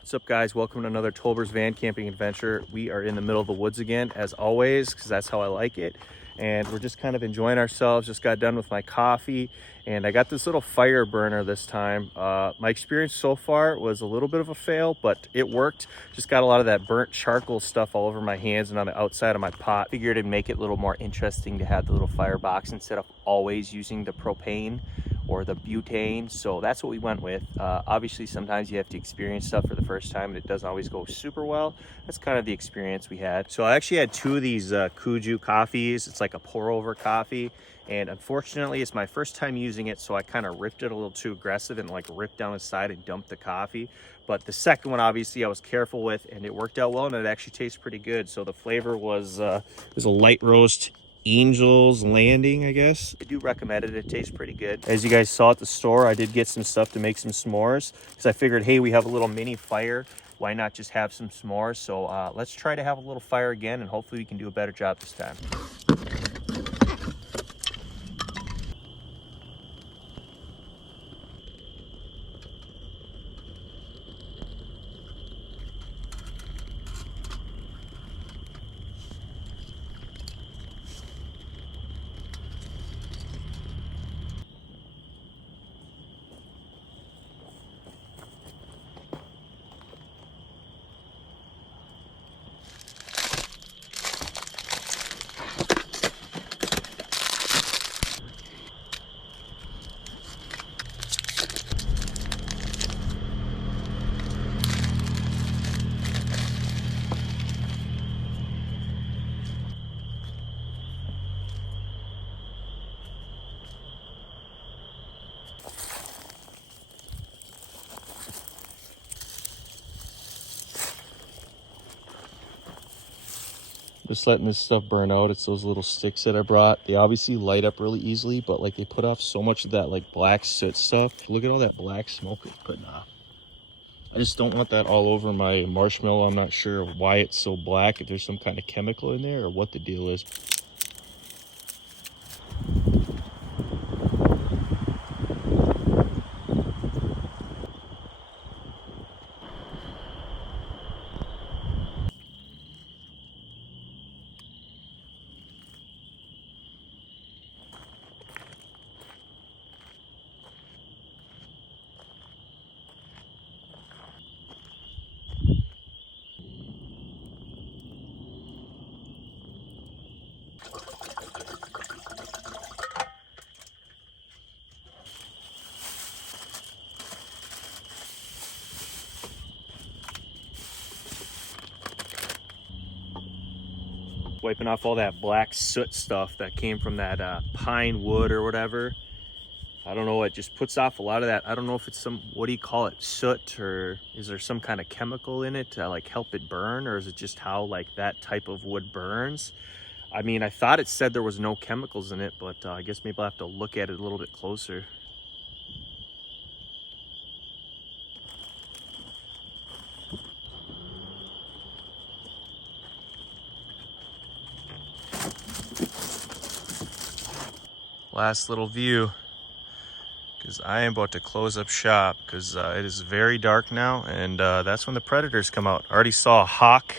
What's up, guys? Welcome to another Tolbers van camping adventure. We are in the middle of the woods again, as always, because that's how I like it. And we're just kind of enjoying ourselves. Just got done with my coffee, and I got this little fire burner this time. My experience so far was a little bit of a fail, but it worked. Just got a lot of that burnt charcoal stuff all over my hands and on the outside of my pot. Figured it'd make it a little more interesting to have the little FireBox instead of always using the propane or the butane. So that's what we went with. Obviously, sometimes you have to experience stuff for the first time and it doesn't always go super well. That's kind of the experience we had. So I actually had two of these Kuju coffees. It's like a pour over coffee. And unfortunately, it's my first time using it, so I kind of ripped it a little too aggressive and like ripped down the side and dumped the coffee. But the second one, obviously, I was careful with, and it worked out well, and it actually tastes pretty good. So the flavor was a light roast Angel's Landing, I guess. I do recommend it. It tastes pretty good. As you guys saw at the store, I did get some stuff to make some s'mores because I figured, hey, we have a little mini fire. Why not just have some s'mores? So let's try to have a little fire again, and hopefully we can do a better job this time. Just letting this stuff burn out. It's those little sticks that I brought. They obviously light up really easily, but like they put off so much of that like black soot stuff. Look at all that black smoke it's putting off. I just don't want that all over my marshmallow. I'm not sure why it's so black, if there's some kind of chemical in there or what the deal is. Wiping off all that black soot stuff that came from that pine wood or whatever. I don't know, it just puts off a lot of that. I don't know if it's some, what do you call it, soot, or is there some kind of chemical in it to like help it burn, or is it just how like that type of wood burns? I mean, I thought it said there was no chemicals in it, but I guess maybe I'll have to look at it a little bit closer. Last little view, because I am about to close up shop because it is very dark now, and that's when the predators come out. I already saw a hawk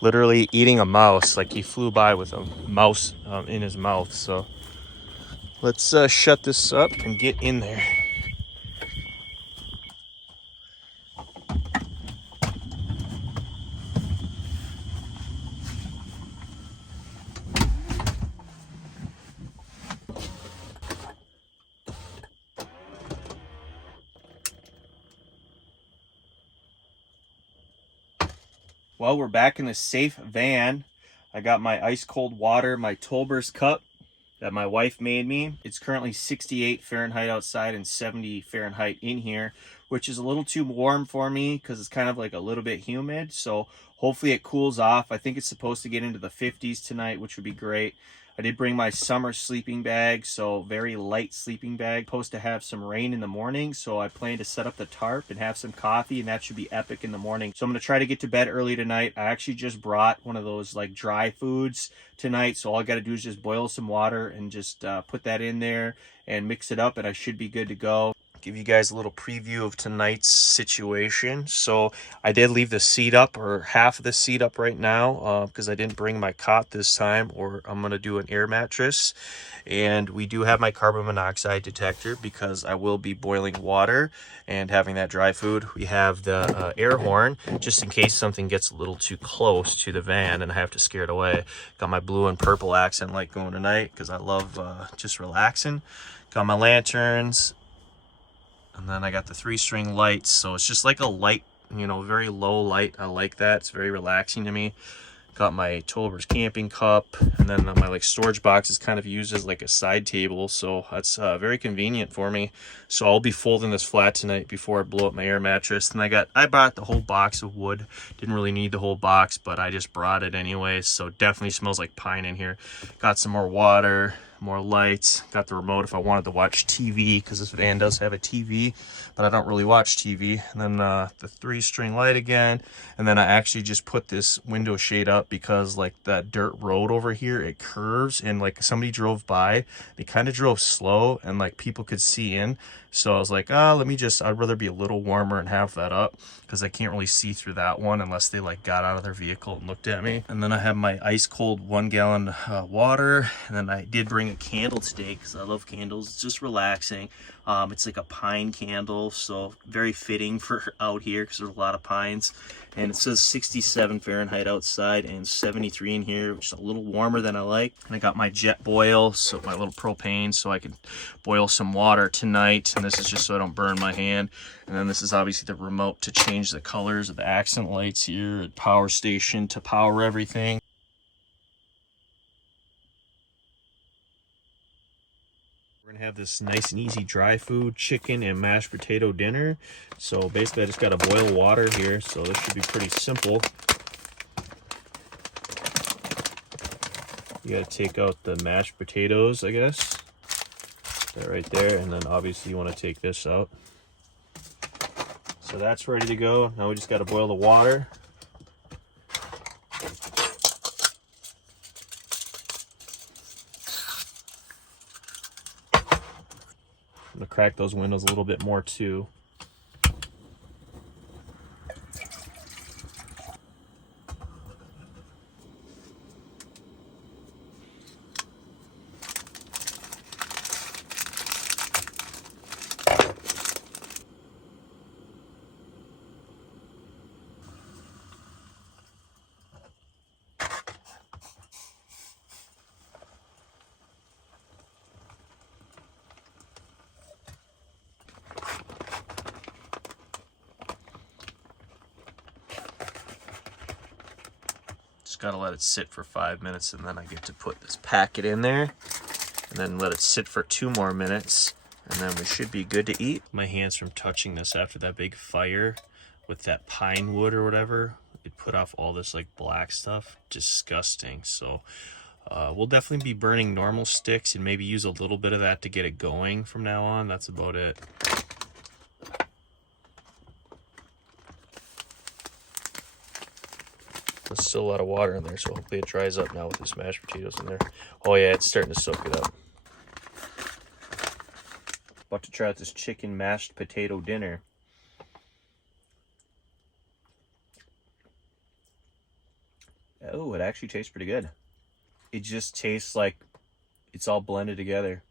literally eating a mouse. Like he flew by with a mouse in his mouth. So let's shut this up and get in there. Well, we're back in the safe van. I got my ice cold water, my Tolbers cup that my wife made me. It's currently 68 Fahrenheit outside and 70 Fahrenheit in here, which is a little too warm for me because it's kind of like a little bit humid. So hopefully it cools off. I think it's supposed to get into the 50s tonight, which would be great. I did bring my summer sleeping bag, so very light sleeping bag. Supposed to have some rain in the morning, so I plan to set up the tarp and have some coffee, and that should be epic in the morning. So I'm going to try to get to bed early tonight. I actually just brought one of those like dry foods tonight, so all I got to do is just boil some water and just put that in there and mix it up, and I should be good to go. give you guys a little preview of tonight's situation. So I did leave the seat up, or half of the seat up right now, because I didn't bring my cot this time, or I'm going to do an air mattress. And we do have my carbon monoxide detector because I will be boiling water and having that dry food. We have the air horn just in case something gets a little too close to the van and I have to scare it away. Got my blue and purple accent light going tonight because I love just relaxing. Got my lanterns, and then I got the 3-string lights. So it's just like a light, you know, very low light. I like that. It's very relaxing to me. Got my Tolbers camping cup, and then my like storage box is kind of used as like a side table, so that's very convenient for me. So I'll be folding this flat tonight before I blow up my air mattress. And I bought the whole box of wood. Didn't really need the whole box, but I just brought it anyway. So definitely smells like pine in here. Got some more water, more lights. Got the remote if I wanted to watch TV, because this van does have a TV, but I don't really watch TV. And then the 3-string light again. And then I actually just put this window shade up because like that dirt road over here, it curves, and like somebody drove by, they kind of drove slow and like people could see in. So I was like, I'd rather be a little warmer and have that up, because I can't really see through that one unless they like got out of their vehicle and looked at me. And then I have my ice cold 1-gallon water. And then I did bring a candle today because I love candles. It's just relaxing. It's like a pine candle, so very fitting for out here because there's a lot of pines. And it says 67 Fahrenheit outside and 73 in here, which is a little warmer than I like. And I got my jet boil, so my little propane, so I can boil some water tonight. And this is just so I don't burn my hand. And then this is obviously the remote to change the colors of the accent lights here, power station to power everything. We're gonna have this nice and easy dry food, chicken and mashed potato dinner. So basically I just gotta boil water here, so this should be pretty simple. You gotta take out the mashed potatoes, I guess. That right there, and then obviously you wanna take this out. So that's ready to go. Now we just gotta boil the water. I'm gonna crack those windows a little bit more too. Just gotta let it sit for 5 minutes, and then I get to put this packet in there and then let it sit for 2 more minutes, and then we should be good to eat. My hands from touching this after that big fire with that pine wood or whatever, it put off all this like black stuff. Disgusting. So we'll definitely be burning normal sticks and maybe use a little bit of that to get it going from now on. That's about it. There's still a lot of water in there, so hopefully it dries up now with this mashed potatoes in there. Oh yeah, it's starting to soak it up. About to try out this chicken mashed potato dinner. Oh, it actually tastes pretty good. It just tastes like it's all blended together.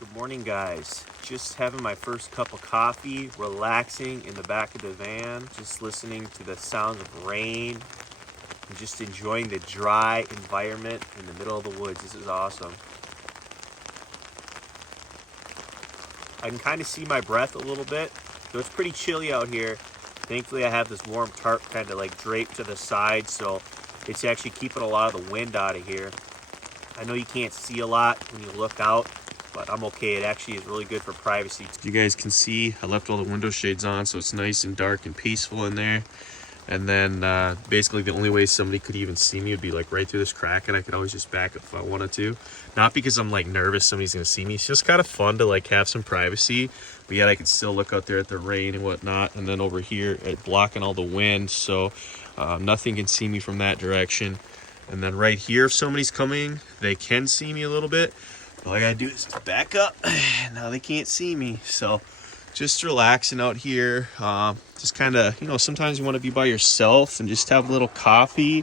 Good morning, guys. Just having my first cup of coffee, relaxing in the back of the van, just listening to the sounds of rain and just enjoying the dry environment in the middle of the woods. This is awesome. I can kind of see my breath a little bit, so it's pretty chilly out here. Thankfully, I have this warm tarp kind of like draped to the side, so it's actually keeping a lot of the wind out of here. I know you can't see a lot when you look out, but I'm okay. It actually is really good for privacy. You guys can see I left all the window shades on, so it's nice and dark and peaceful in there. And then basically the only way somebody could even see me would be like right through this crack, and I could always just back up if I wanted to. Not because I'm like nervous somebody's gonna see me. It's just kind of fun to like have some privacy, but yet I can still look out there at the rain and whatnot. And then over here, it's blocking all the wind, so nothing can see me from that direction. And then right here, if somebody's coming, they can see me a little bit. All I gotta do is back up. Now they can't see me. So just relaxing out here. Just kind of, sometimes you want to be by yourself and just have a little coffee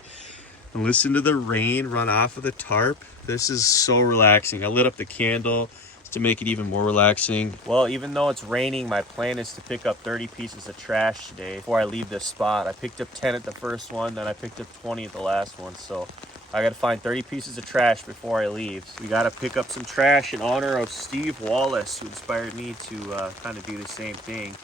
and listen to the rain run off of the tarp. This is so relaxing. I lit up the candle to make it even more relaxing. Well, even though it's raining, my plan is to pick up 30 pieces of trash today before I leave this spot. I picked up 10 at the first one, then I picked up 20 at the last one. So I got to find 30 pieces of trash before I leave. We got to pick up some trash in honor of Steve Wallace, who inspired me to kind of do the same thing.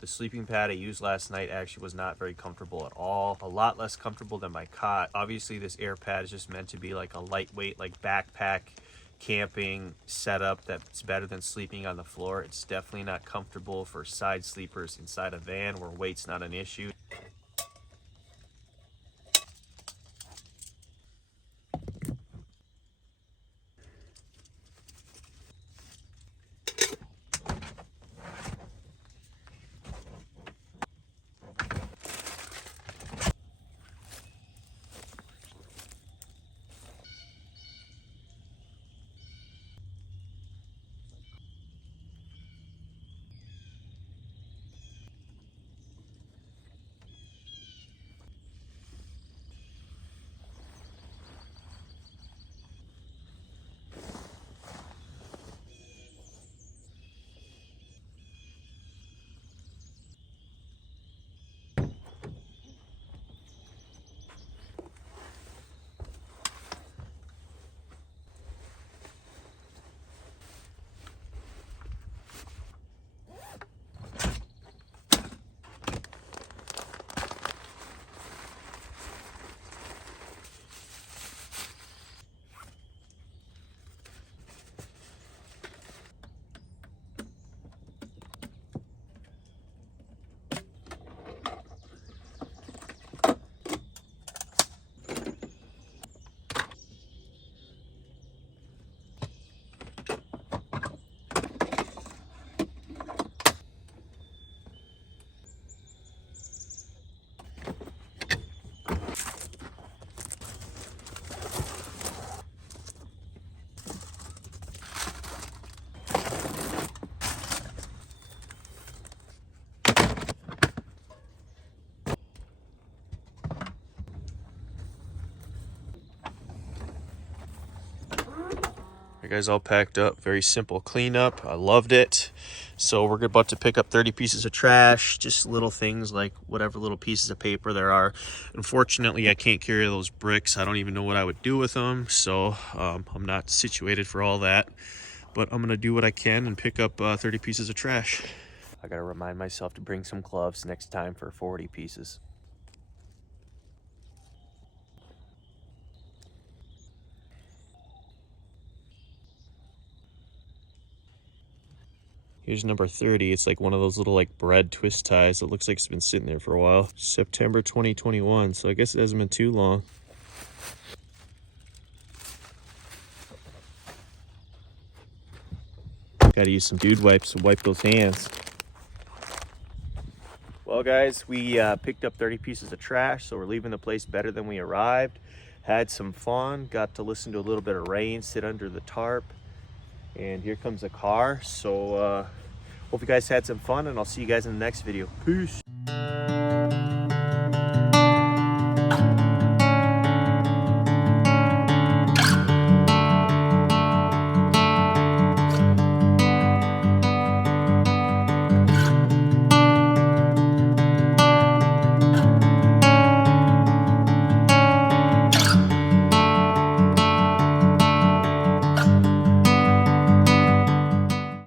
The sleeping pad I used last night actually was not very comfortable at all. A lot less comfortable than my cot. Obviously, this air pad is just meant to be like a lightweight, like backpack camping setup that's better than sleeping on the floor. It's definitely not comfortable for side sleepers inside a van where weight's not an issue. You guys all packed up. Very simple cleanup. I loved it. So we're about to pick up 30 pieces of trash, just little things like whatever little pieces of paper there are. Unfortunately, I can't carry those bricks. I don't even know what I would do with them. So I'm not situated for all that. but I'm gonna do what I can and pick up 30 pieces of trash. I gotta remind myself to bring some gloves next time for 40 pieces. Here's number 30. It's like one of those little like bread twist ties. It looks like it's been sitting there for a while. September 2021, so I guess it hasn't been too long. Gotta use some dude wipes to wipe those hands. Well guys, we picked up 30 pieces of trash, so we're leaving the place better than we arrived. Had some fun, got to listen to a little bit of rain, sit under the tarp, and here comes a car. So hope you guys had some fun, and I'll see you guys in the next video. Peace.